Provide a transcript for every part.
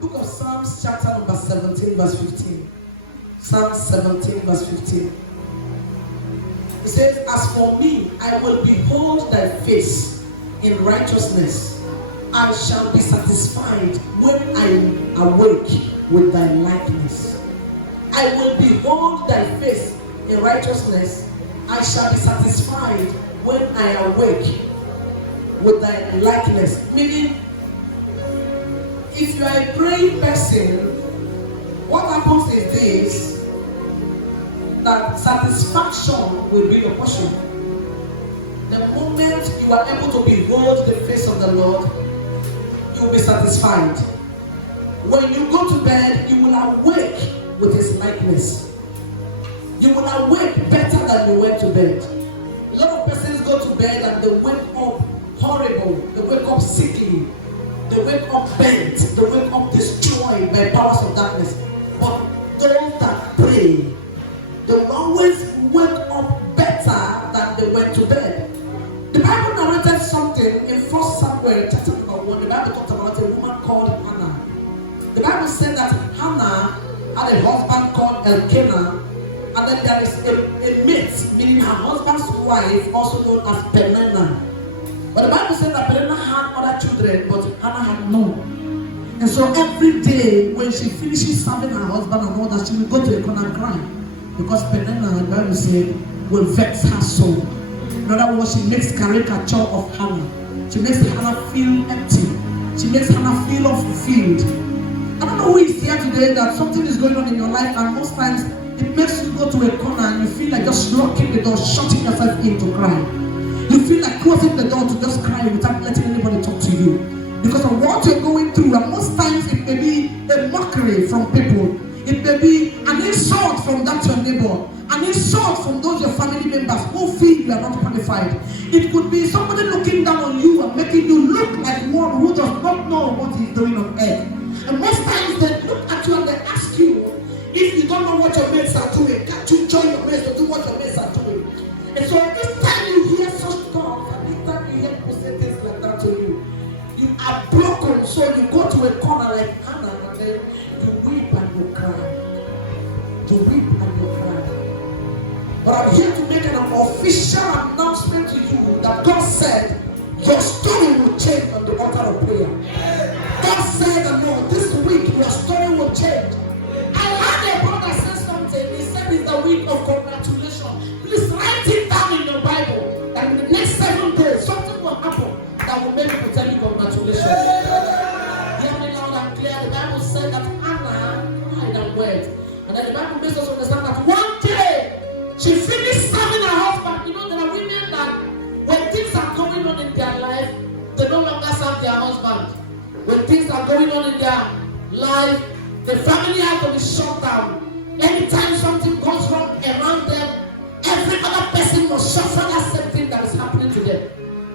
book of Psalms, chapter number 17, verse 15. Psalm 17, verse 15. It says, as for me, I will behold thy face in righteousness. I shall be satisfied when I awake with thy likeness. I will behold thy face in righteousness. I shall be satisfied when I awake with thy likeness. Meaning, if you are a praying person, what happens is this, that satisfaction will be your portion. The moment you are able to behold the face of the Lord, you will be satisfied. When you go to bed, you will awake with his likeness. You will awake better than you went to bed. A lot of persons go to bed and they wake up horrible, they wake up sickly, they wake up bent, they wake up destroyed by powers of darkness. But those that pray, they will always wake up better than they went to bed. The Bible narrated something in 1 Samuel chapter 1. The Bible talked about a woman called Hannah. The Bible said that Hannah had a husband called Elkanah, and then there is a mate, meaning her husband's wife, also known as Peninnah. But the Bible said that Peninnah had other children, but Hannah had none. And so every day when she finishes serving her husband and all that, she will go to a corner and cry. Because Peninnah, the Bible said, will vex her soul. In other words, she makes caricature of Hannah. She makes Hannah feel empty. She makes Hannah feel unfulfilled. I don't know who is here today that something is going on in your life, and most times it makes you go to a corner and you feel like just locking the door, shutting yourself in to cry. You feel like closing the door to just cry without letting anybody talk to you because of what you're going through. And most times it may be a mockery from people. It may be an insult from that your neighbor, an insult from those your family members who feel you are not qualified. It could be somebody looking down on you and making you look like one who does not know what he's doing on earth. And most times they look at you and they ask you, if you don't know what your mates are doing, can't you join your mates to do what your mates are doing? And so this time you hear such talk, and this time you hear people say things like that to you, you are broken. So you go to a corner like Hannah and then you weep and you cry. You weep and you cry. But I'm here to make an official announcement to you that God said your story will change on the altar of prayer. God said that no, this week your story will change. I heard a brother say something. He said it's the week of congratulations. Please write it down in your Bible. And in the next 7 days, something will happen that will make people tell you congratulations. Hear me loud and clear. The Bible said that Hannah cried and wept. And then the Bible makes us understand that one day she finished serving her husband. You know, there are women that when things are going on in their life, they no longer serve their husband. When things are going on in their life, the family has to be shut down. Anytime something goes wrong around them, every other person must suffer that same thing that is happening to them.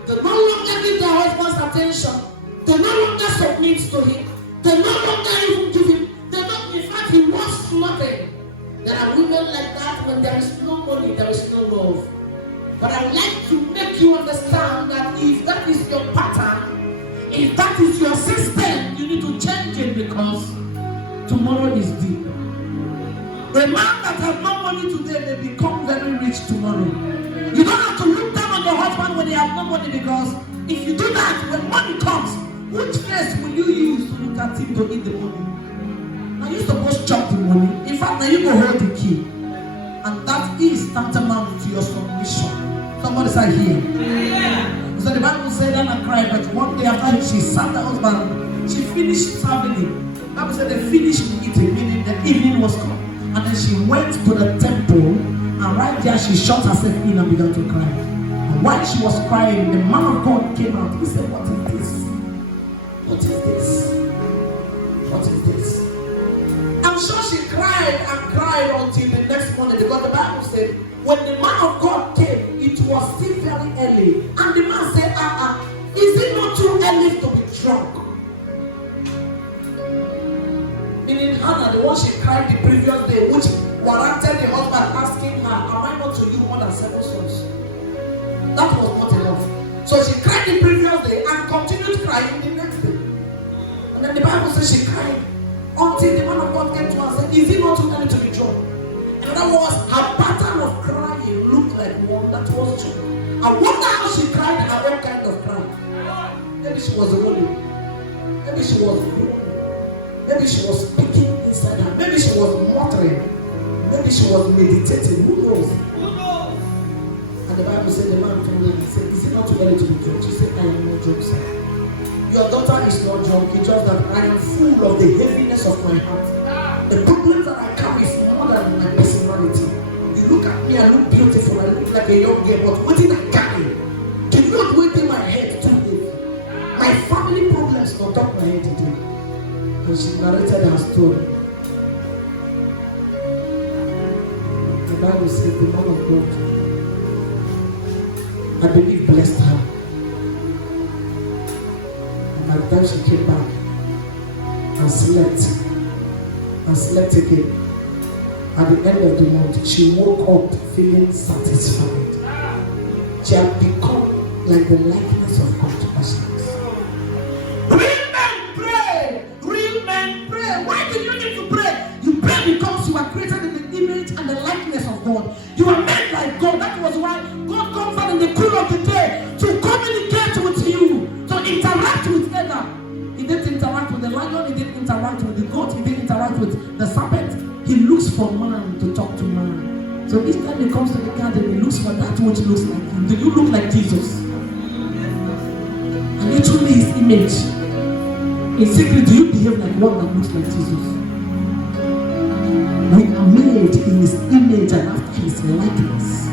They no longer give their husband's attention. They no longer submit to him. They no longer even give him. They don't, in fact, he wants nothing. There are women like that. When there is no money, there is no love. But I would like to make you understand that if that is your pattern, if that is your system, you need to change it because tomorrow is deep. A man that has no money today may become very rich tomorrow. You don't have to look down on your husband when he has no money, because if you do that, when money comes, which face will you use to look at him to eat the money? Now you're supposed to chop the money. In fact, now you go hold the key. And that is tantamount to your submission. Somebody say here. Yeah. So the Bible said that and cried, but one day after she served her husband, she finished serving him. The Bible said they finished eating, meaning the evening was come. And then she went to the temple, and right there she shut herself in and began to cry. And while she was crying, the man of God came out. He said, what is this? What is this? What is this? I'm sure she cried and cried until the next morning, because the Bible said, when the man of God came, it was still very early. And the man said, is it not too early to be drunk? Meaning Hannah, the one she cried the previous day, which warranted the husband asking her, am I not to you more than 7 sons? That was not enough. So she cried the previous day and continued crying the next day. And then the Bible says she cried Until the man of God came to her and said, is it not too early to be drunk? In other words, her pattern of crying looked like one that was true. I wonder how she cried and what kind of cry. Maybe she was rolling. Maybe she was groaning. Maybe she was speaking inside her. Maybe she was muttering. Maybe she was meditating. Who knows? And the Bible said the man told her, he said, is it not too early to be drunk? She said, I am not drunk, sir. Your daughter is not drunk. It's just that I am full of the heaviness of my heart. The problems that I carry is more than my personality. You look at me, I look beautiful. I look like a young girl. But what did I carry? Can you not wait in my head too heavy? My family problems not up my head today. And she narrated her story. The Bible says the man of God, I believe, blessed her. And by the time she came back and slept again, at the end of the month, she woke up feeling satisfied. She had become like the likeness of God. Real men pray. Why do you need to pray? You pray because you are created in the image and the likeness of God. You are made like God. That was why God comes out in the cool of the day to communicate with you, to interact with Adam. He didn't interact with the lion, he didn't interact with the goat, he didn't interact with the serpent. He looks for man to talk to man. So each time he comes to the garden, he looks for that which looks like him. Do you look like Jesus? And literally his image. In secret, do you behave like one that looks like Jesus? We are made in his image and after his likeness.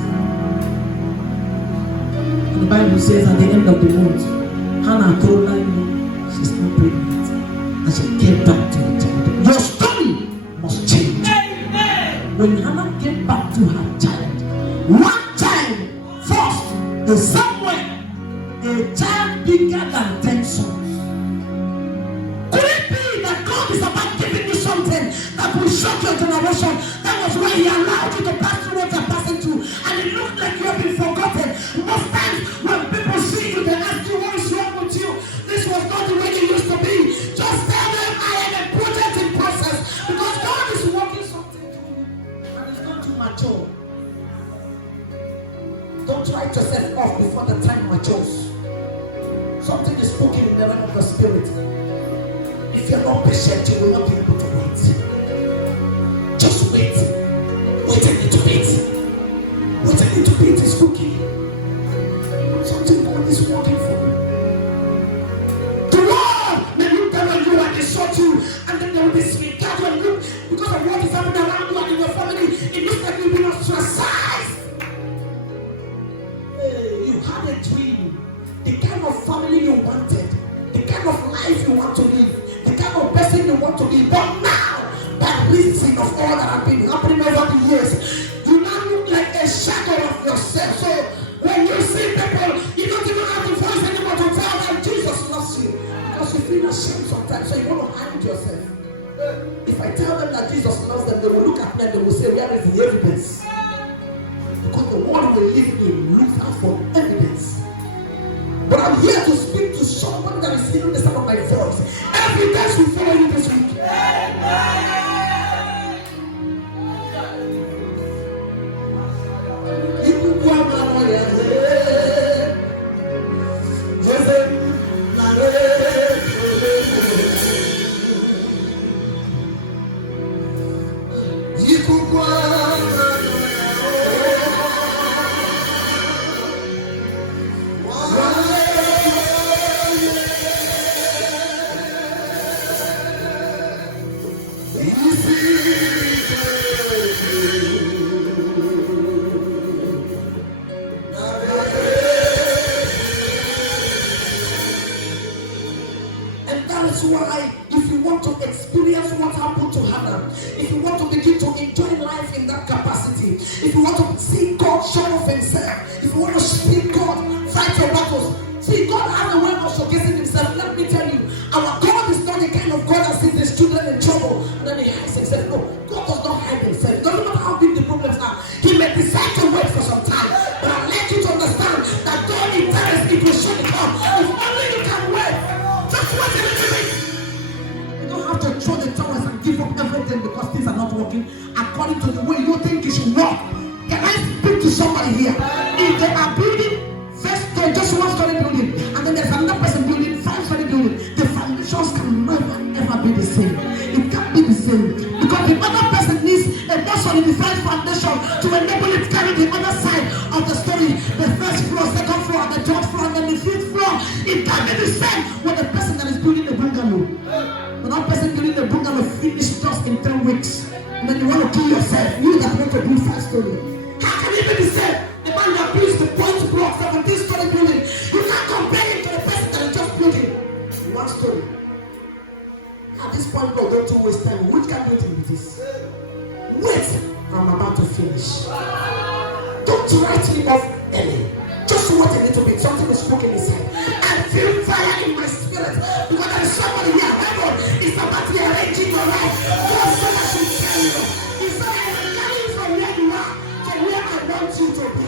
And the Bible says at the end of the month, Hannah told Naomi she's not pregnant. And she came back to the child. Your story must change. Amen. When Hannah came back to her child, one child first is somewhere, a child bigger than 10 sons. Could it be that God is about giving you something that will shock your generation? That was why he allowed you to pass through what you're passing through. And it looked like you have been forgotten. Most times when people see you, they ask you what is wrong with you. This was not the way you used to be. Just tell them I am a project in process. Because God is working something through you. And it's going to mature. Don't write yourself off before the time matures. Something is spoken in the realm of the spirit. If you're not patient, you will not be able to wait. Just wait. Wait a little bit. Wait a little bit. It's cooking. Something God is working for you. The world may look down on you and insult you, and then there will be disregard when you, because of what is happening around you and in your family. It looks like you've been ostracized. You had a dream. The kind of family you wanted. The kind of life you want to live. The kind of person you want to be. But now, by reason of all that have been happening over the years, you now look like a shadow of yourself. So when you see people, you don't even have the voice anymore to tell them Jesus loves you. Because you feel ashamed sometimes, so you want to hide yourself. If I tell them that Jesus loves them, they will look at me and they will say, where is the evidence? Because the world we live in looks out for evidence. But I'm here to speak to someone that is hearing the sound of my voice. Evidence will follow you this week. Why, if you want to experience what happened to Hannah, if you want to begin to enjoy life in that capacity, if you want to see God show off himself, if you want to see God fight your battles, see God has a way of showcasing himself. Let me tell you, our God is not the kind of God that sees his children in trouble and then he hides himself. No, God does not hide himself. It doesn't matter how big the problems are. He may decide to wait for some time, but I'll let you to understand that God in time it will surely come. If only you can wait, just wait a little bit. You don't have to throw the towers and building because things are not working according to the way you think it should work. Can I speak to somebody here? If they are building first story, just one story building, and then there's another person building 5-story building, the foundations can never ever be the same. It can't be the same because the other person needs a more solidified foundation to enable it to carry the other side of the story. The first floor, second floor, the third floor, and then the fifth floor. It can't be the same with the person that is building a bungalow. Another person building a bungalow finished just in 10 weeks. And then you want to kill yourself. You that want to build 5-story. How can it be the same? The man that builds the point block 17-story building, you can't compare it to the person that is just building 1 story. At this point, God, don't you waste time. Which kind of building is this? Wait, I'm about to finish. Don't write me off early. Just wait a little bit. Something is spoken inside. I feel fire in my spirit because there is somebody here. Heaven is about to be arranging your life. God said I should tell you. He said I am coming from where you are to where I want you to be.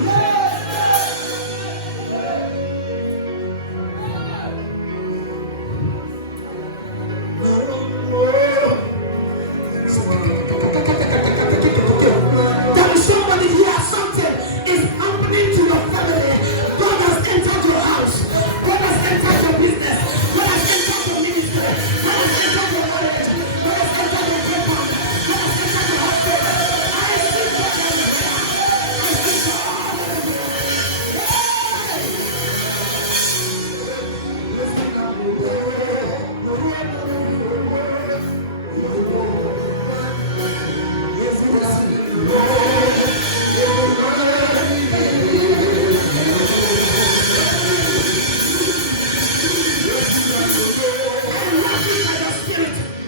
There is somebody here. Something is happening to your family. God has entered your house. God has entered your business. God has entered your ministry. God has entered your marriage. God has entered your paper. God has entered your hospital. I see God everywhere. I see God everywhere.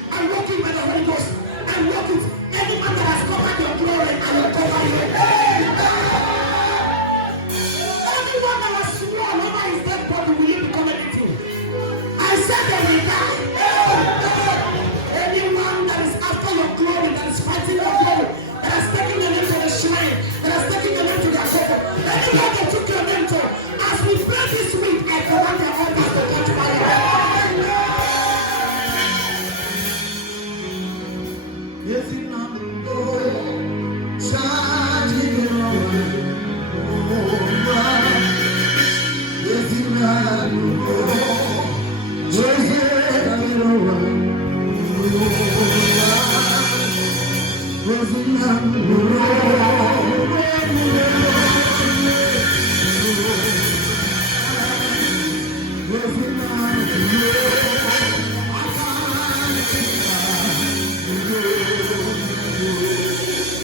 I'm walking by the Holy Ghost. I'm walking. Any man that has covered your glory, I will cover you. Anyone that has sworn over his dead body, will you become anything? I said they will die. Anyone that is after your glory, that is fighting your glory, that has taken your name to the shrine, that has taken your name to their cover, anyone that took your name to, as we pray this week, I command your altars to catch fire. Yes, in the